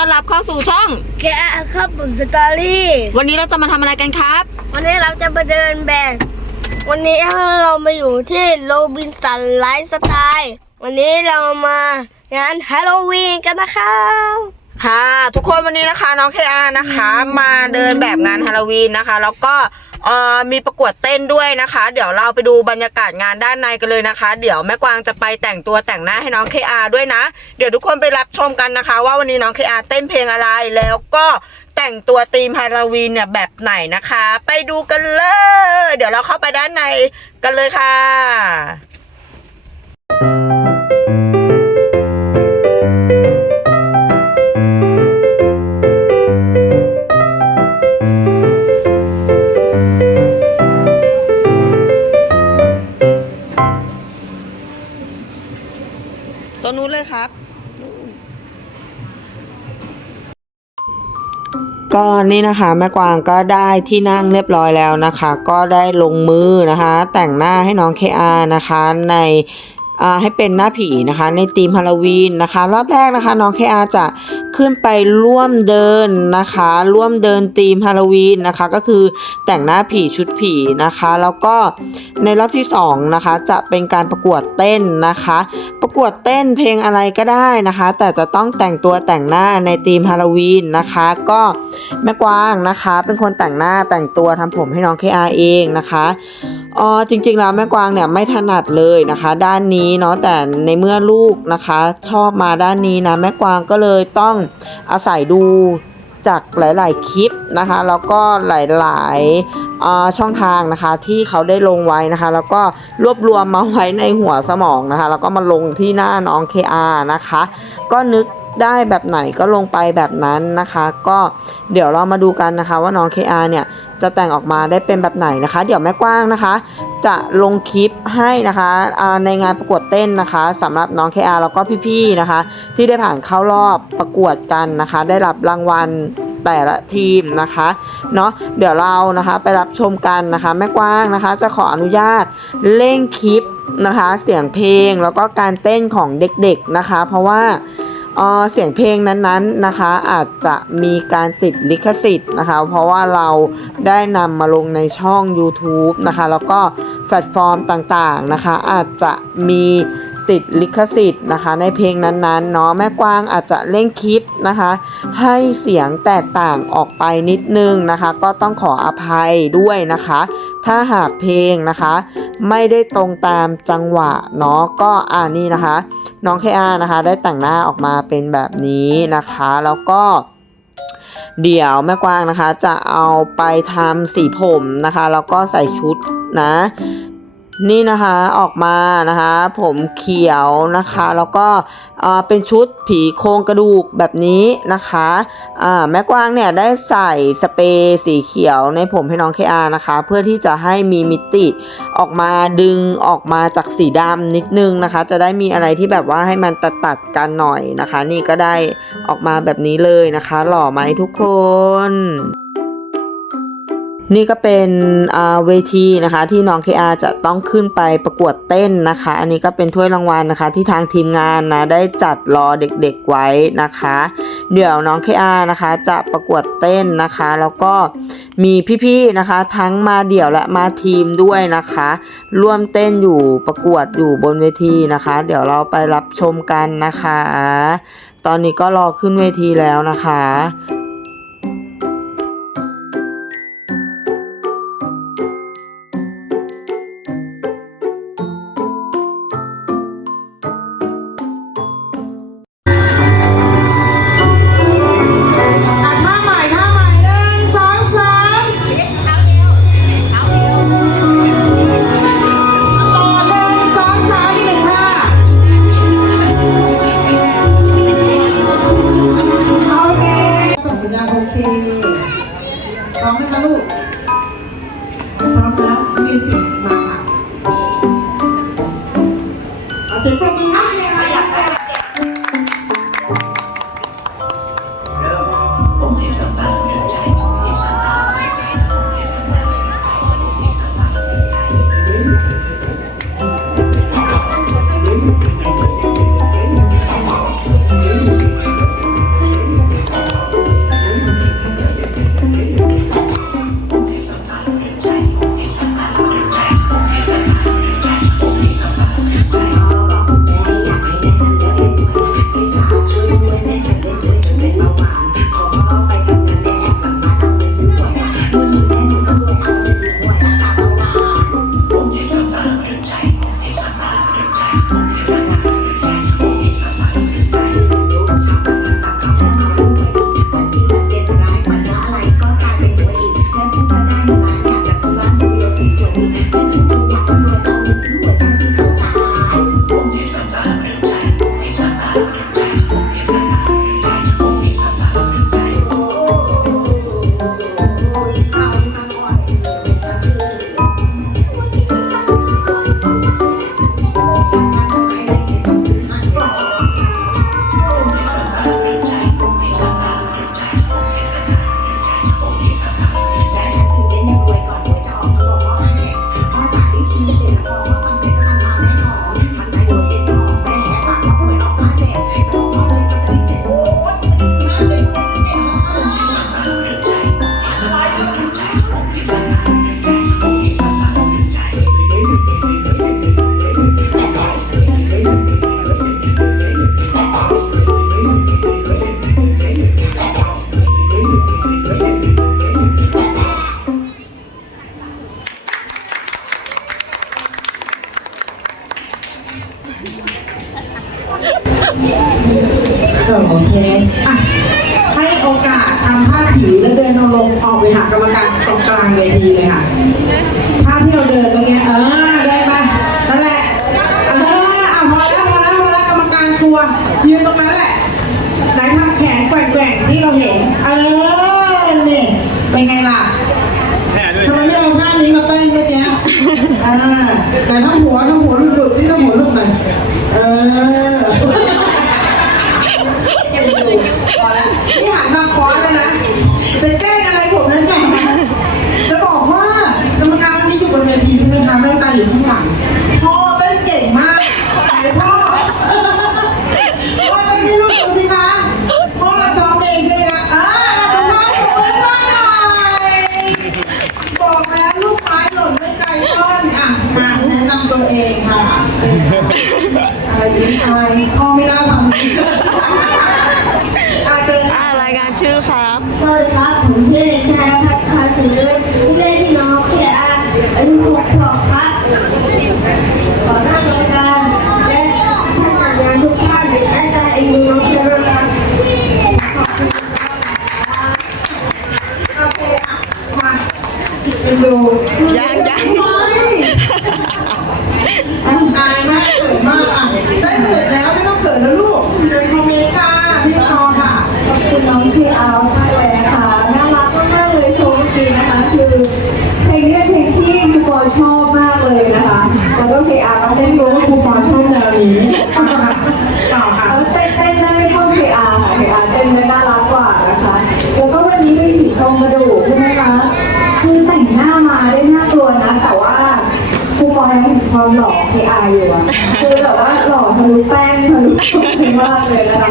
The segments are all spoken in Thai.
ยินดีต้อนรับเข้าสู่ช่องแกะครับผมสตอรี่ วันนี้เราจะมาทำอะไรกันครับ วันนี้เราจะมาเดินแบบ วันนี้เรามาอยู่ที่โรบินสันไลฟ์สไตล์วันนี้เรามางานฮาโลวีนกันนะครับค่ะ ทุกคนวันนี้นะคะน้องเคอานะคะ มาเดินแบบงานฮาโลวีนนะคะ แล้วก็เอ่อ มีประกวดเต้นด้วยนะคะ เดี๋ยวเราไปดูบรรยากาศงานด้านในกันเลยนะคะ เดี๋ยวแม่กวางจะไปแต่งตัวแต่งหน้าให้น้องเคอาด้วยนะ เดี๋ยวทุกคนไปรับชมกันนะคะ ว่าวันนี้น้องเคอาเต้นเพลงอะไรแล้วก็แต่งตัวธีมฮาโลวีนเนี่ยแบบไหนนะคะ ไปดูกันเลย เดี๋ยวเราเข้าไปด้านในกันเลยค่ะ ครับ ก็นี่นะคะแม่กวางก็ได้ที่นั่งเรียบร้อยแล้วนะคะ ก็ได้ลงมือนะคะ แต่งหน้าให้น้องเคอานะคะใน ให้เป็นหน้าผีนะคะ ในธีมฮาโลวีนนะคะ รอบแรกนะคะน้องเคอาจะขึ้นไปร่วมเดินนะคะ ร่วมเดินธีมฮาโลวีนนะคะ ก็คือแต่งหน้าผีชุดผีนะคะ แล้วก็ในรอบที่สองนะคะจะเป็นการประกวดเต้นนะคะ ประกวดเต้นเพลงอะไรก็ได้นะคะ แต่จะต้องแต่งตัวแต่งหน้าในธีมฮาโลวีนนะคะ ก็แม่กวางนะคะ เป็นคนแต่งหน้าแต่งตัวทำผมให้น้องเคอาเองนะคะอ๋อจริงๆแล้วแม่กวางเนี่ยไม่ถนัดเลยนะคะ ด้านนี้เนาะแต่ในเมื่อลูกนะคะ ชอบมาด้านนี้นะแม่กวางก็เลยต้องอาศัยดูจากหลาย ๆ คลิปนะคะ แล้วก็หลาย ๆ ช่องทางนะคะ ที่เขาได้ลงไว้นะคะ แล้วก็รวบรวมมาไว้ในหัวสมองนะคะ แล้วก็มาลงที่หน้าน้อง KR นะคะ ก็นึก ได้แบบไหนก็ลงไปแบบนั้นนะคะ ก็เดี๋ยวเรามาดูกันนะคะว่าน้อง KR เนี่ยจะแต่งออกมาได้เป็นแบบไหนนะคะ เดี๋ยวแม่กว้างนะคะ จะลงคลิปให้นะคะในงานประกวดเต้นนะคะสำหรับน้อง KR แล้วก็พี่ๆนะคะ ที่ได้ผ่านเข้ารอบประกวดกันนะคะ ได้รับรางวัลแต่ละทีมนะคะเนาะเดี๋ยวเรานะคะไปรับชมกันนะคะ แม่กว้างนะคะ จะขออนุญาตเล่งคลิปนะคะ เสียงเพลงแล้วก็การเต้นของเด็กๆนะคะ เพราะว่า เสียงเพลงนั้นๆนะคะ อาจจะมีการติดลิขสิทธิ์นะคะ เพราะว่าเราได้นำมาลงในช่อง YouTube นะคะ แล้วก็แพลตฟอร์มต่างๆนะคะ อาจจะมีติดลิขสิทธิ์นะคะ ในเพลงนั้นๆเนาะแม่กวางอาจจะเล่นคลิปนะคะ ให้เสียงแตกต่างออกไปนิดนึงนะคะ ก็ต้องขออภัยด้วยนะคะ ถ้าหากเพลงนะคะ ไม่ได้ตรงตามจังหวะเนาะก็อ่านี่นะคะ น้องเคอานะคะ ได้แต่งหน้าออกมาเป็นแบบนี้นะคะ แล้วก็เดี๋ยวแม่กวางนะคะจะเอาไปทำสีผมนะคะ แล้วก็ใส่ชุดนะ นี่นะคะออกมานะคะ ผมเขียวนะคะ แล้วก็เป็นชุดผีโครงกระดูกแบบนี้นะคะแม่กวางเนี่ยได้ใส่สเปรย์สีเขียวในผมให้น้องเคอานะคะ เพื่อที่จะให้มีมิติออกมาดึงออกมาจากสีดำนิดนึงนะคะ จะได้มีอะไรที่แบบว่าให้มันตัดตัดกันหน่อยนะคะ นี่ก็ได้ออกมาแบบนี้เลยนะคะ หล่อไหมทุกคน นี่ก็เป็นเวทีนะคะที่น้อง KR จะต้องขึ้นไปประกวดเต้นนะคะ อันนี้ก็เป็นถ้วยรางวัลนะคะ ที่ทางทีมงานนะได้จัดรอเด็กๆไว้นะคะ เดี๋ยวน้อง KR นะคะจะประกวดเต้นนะคะ แล้วก็มีพี่ๆนะคะ ทั้งมาเดี่ยวและมาทีมด้วยนะคะ ร่วมเต้นอยู่ประกวดอยู่บนเวทีนะคะ เดี๋ยวเราไปรับชมกันนะคะ ตอนนี้ก็รอขึ้นเวทีแล้วนะคะ เป็นไงล่ะทำไมไม่เอาท่านี้มาเต้นเมื่อกี้อ่าแต่ทั้งหัวทั้งหัวหลุดๆที่ทั้งหัวหลุดหน่อยเออ อะไรยิ้มอะไรพ่อไม่น่าทำอาเชิญอ่ารายงานชื่อครับสวัสดีครับผมชื่อเด็กชายพัฒน์คาสุเลิศผู้เล่นที่น้องเคอาอายุหกขวบครับขอหน้ากรรมการและท่านจัดงานทุกท่านและตาอายุน้องเคอาครับโอเคอะมาเป็นดูยังยัง อายมากเขินมาก ได้เสร็จแล้ว ความหล่อทีอาร์อยู่อะคือแบบว่าหล่อทะลุแป้งทะลุมากเลยนะคะ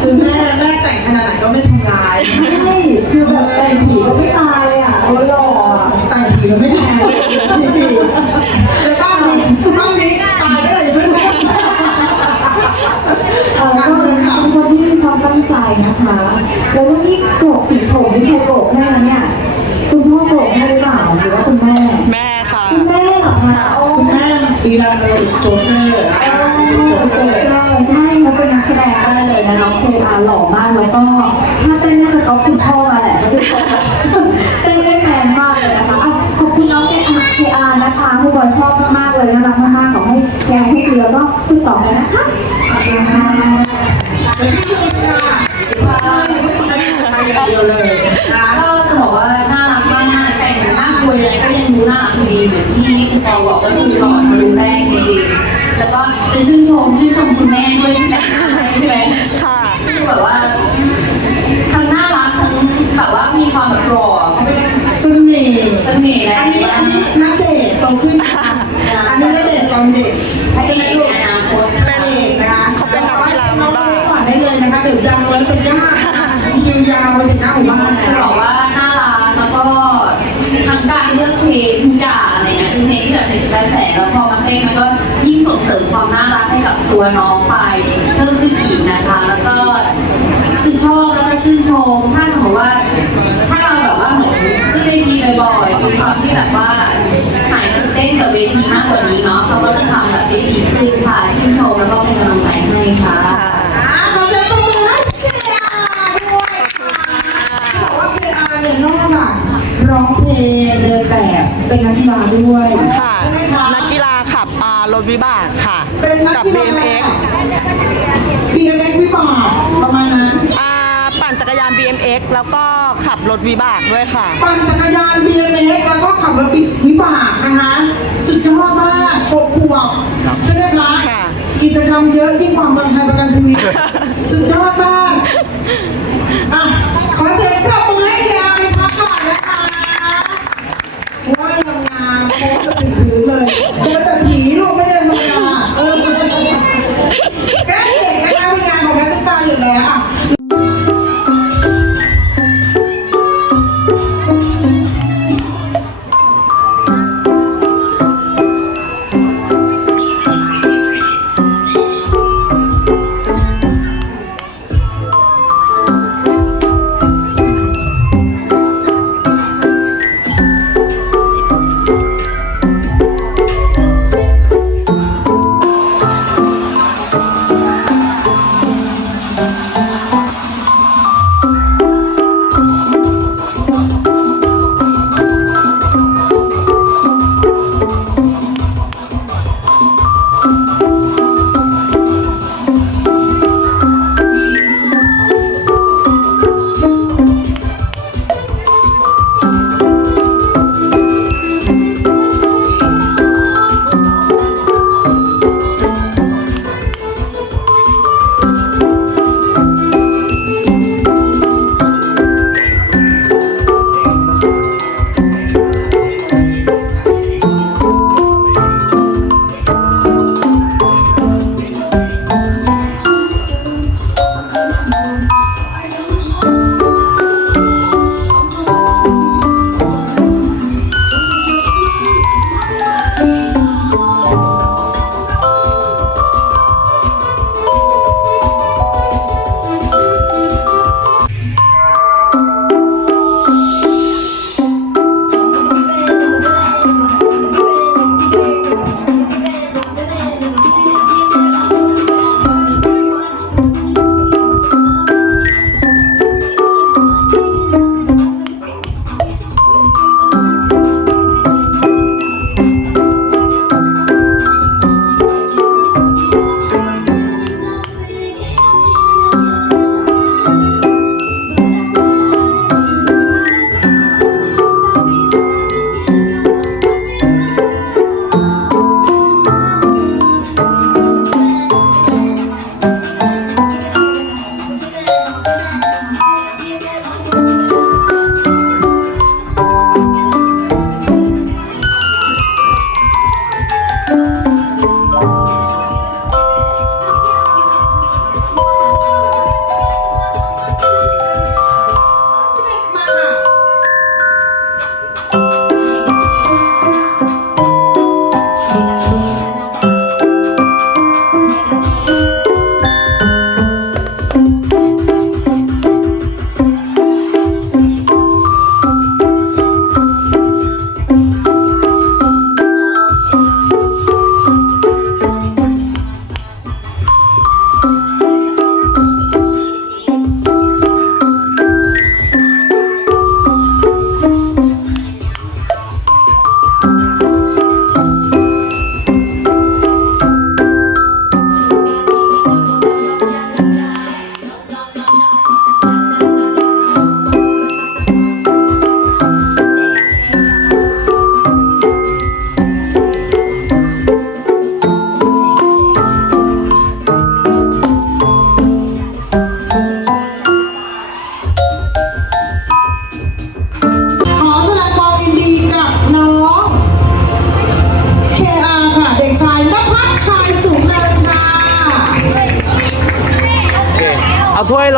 คือแม่แม่แต่งขนาดไหนก็ไม่ทำร้ายใช่คือแบบแต่งผีก็ไม่ตายเลยอะเขาหล่ออะแต่งผีก็ไม่แทงแล้วบ้านนี้บ้านนี้ตายได้เลยอย่าเพิ่งแต่งเออก็เป็นคนที่มีความตั้งใจนะคะ แล้ววันนี้โกรกสีผมนี่ใครโกรกให้คะเนี่ยคุณพ่อโกรกให้หรือเปล่าหรือว่าคุณแม่แม่ คุณแม่เหรอคะโอ้คุณแม่ปีละเลยโจ๊กเกอร์โจ๊กเกอร์ใช่เขาเป็นนักแสดงได้เลยนะน้องเคอาหล่อมากแล้วก็ถ้าเต้นน่าจะก๊อปคุณพ่อมาแหละก็คือเต้นได้แมนมากเลยนะคะขอบคุณน้องเคอาเคอานะคะผู้บอชอบมากๆเลยน่ารักมากๆขอให้แกโชคดีแล้วก็ฝึกต่อไปนะคะขอบคุณค่ะเดี๋ยวพี่คืนค่ะอย่าเพิ่งไปไปอย่างเดียวเลย เหมือนที่คุณปอบอกก็คือหล่อทะลุแป้งจริงๆแล้วก็จะชื่นชมชื่นชมคุณแม่ด้วยที่แต่งหน้าให้ใช่ไหมค่ะคือแบบว่าทั้งน่ารักทั้งแบบว่ามีความแบบหล่อก็ไม่ได้เสน่ห์เสน่ห์อะไรอันนี้บ้าอังนนี้นักเดทโตขึ้นค่ะอันนี้นักเดทตอนเด็กให้ในอนาคตนะนักคะเดทนะคะเขาเป็นนักกีฬาน้องไว้ก่อนได้เลยนะคะเดี๋ยวดังแล้วจะยากคิวยาวไปถึงหน้าหมู่บ้านจะบอกว่า การเลือกเพลงทุกอย่างอะไรเงี้ยคือเพลงที่แบบเป็นกระแสแล้วพอมาเต้นมันก็ยิ่งส่งเสริมความน่ารักให้กับตัวน้องไปเพิ่มขึ้นอีกนะคะ แล้วก็คือชอบแล้วก็ชื่นชมถ้าสมมติว่าถ้าเราแบบว่าเหมือนขึ้นเวทีบ่อยๆมีความที่แบบว่าหายตื่นเต้นกับเวทีมากกว่านี้เนาะเขาก็จะทำแบบได้ดีขึ้นค่ะชื่นชมแล้วก็เป็นกำลังใจให้ค่ะอ่าขอเสียงปรบมือให้เกียร์ด้วยค่ะที่บอกว่าเกียร์เนี่ยนอกจาก ร้องเพลงเดินแบบเป็นนักกีฬาด้วยค่ะ ใช่ไหมคะนักกีฬาขับอ่ารถวิบากค่ะ เป็นนักกับ กีฬา BMX BMX วิบากประมาณนั้น อ่าปั่นจักรยาน BMX แล้วก็ขับรถวิบากด้วยค่ะ ปั่นจักรยาน BMX แล้วก็ขับรถวิบากนะคะ สุดยอดมากหกขวบใช่ไหมคะค่ะ กิจกรรมเยอะยิ่งกว่าเมืองไทยประกันชีวิต สุดยอดมากอะ เลยเดินแต่ผีลูก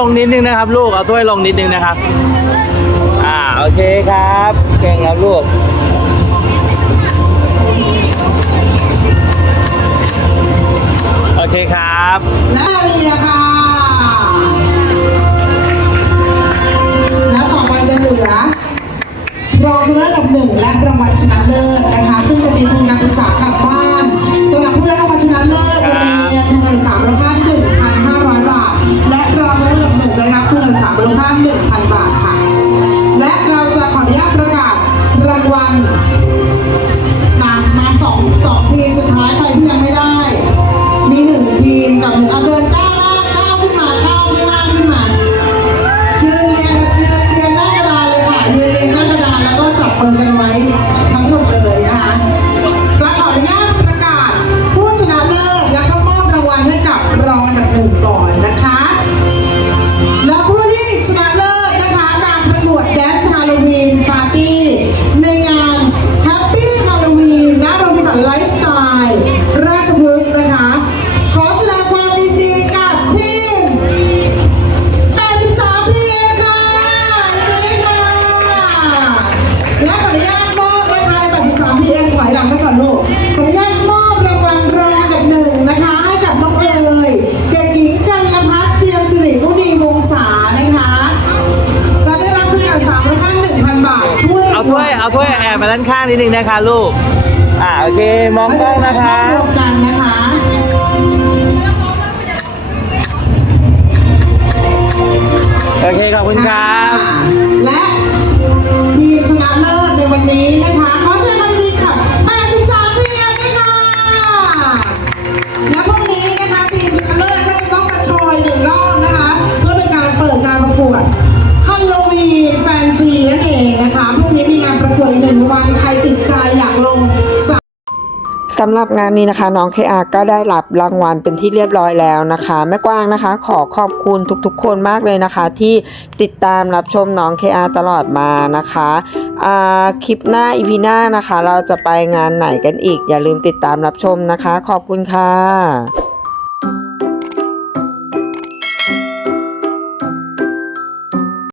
ลงนิดนึงนะครับ ลูกเอาถ้วยลงนิดนึงนะครับ อ่าโอเคครับเก่งครับลูกโอเคครับและนี่นะคะแล้วต่อไปจะเหลือรองชนะเลิศอันดับหนึ่งและรางวัลชนะเลิศนะคะ ซึ่งจะมีทุนการศึกษากลับบ้านสำหรับผู้ได้รางวัลชนะเลิศจะมีเงินทุนการศึกษามูลค่า1,500 บาทและ นะนับหนึ่งจะได้รับทุนการศึกษามูลค่า1,000 บาทค่ะ และเราจะขออนุญาตประกาศรางวัลนำมาสองสองทีมสุดท้ายใครที่ยังไม่ได้ มีหนึ่งทีมกับหนึ่งเอาเดินก้าวล่างก้าวขึ้นมาก้าวข้างล่างขึ้นมายืนเรียงยืนเรียงหน้ากระดานเลยค่ะยืนเรียงหน้ากระดานแล้วก็จับมือกันไว้ ด้านข้างนิดนึงนะคะลูก อ่าโอเคมองกล้องนะคะ รวมกันนะคะ โอเคขอบคุณครับ และทีมชนะเลิศในวันนี้นะคะข สำหรับงานนี้นะคะ น้อง KR ก็ได้รับรางวัลเป็นที่เรียบร้อยแล้วนะคะแม่กว้างนะคะ ขอขอบคุณทุกๆ คนมากเลยนะคะ ที่ติดตามรับชมน้อง KR ตลอดมานะคะอ่าคลิปหน้าอีพีหน้านะคะ เราจะไปงานไหนกันอีก อย่าลืมติดตามรับชมนะคะ ขอบคุณค่ะ